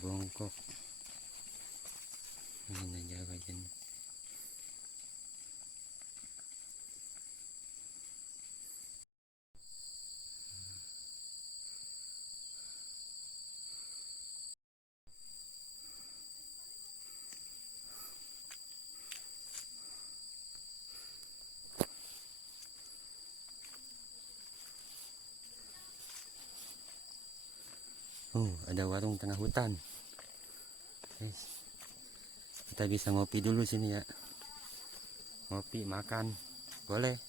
bongkok ini najaga dyan. Oh, ada warung tengah hutan. Guys, kita bisa ngopi dulu sini ya. Ngopi, makan, boleh.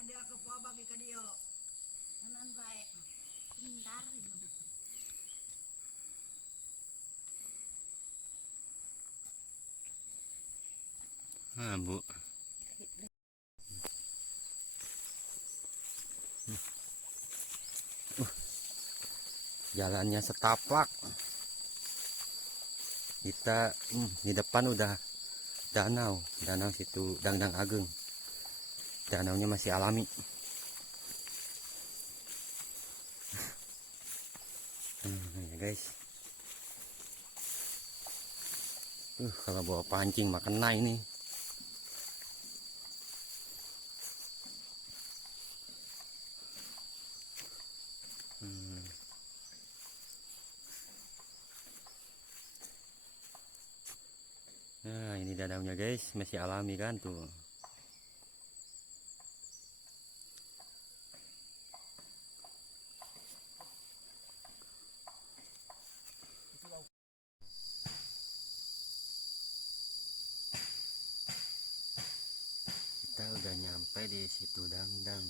Dia ke po bagi ka diyo. Anan bae. Pindar. Ah, Bu. Jalannya setaplak. Kita di depan udah danau situ Dangdang Ageng. Danaunya masih alami. Ya guys. Kalau bawa pancing mah kena ini. Nah, ini danaunya guys, masih alami kan tuh. Kita udah nyampe di situ Dangdang.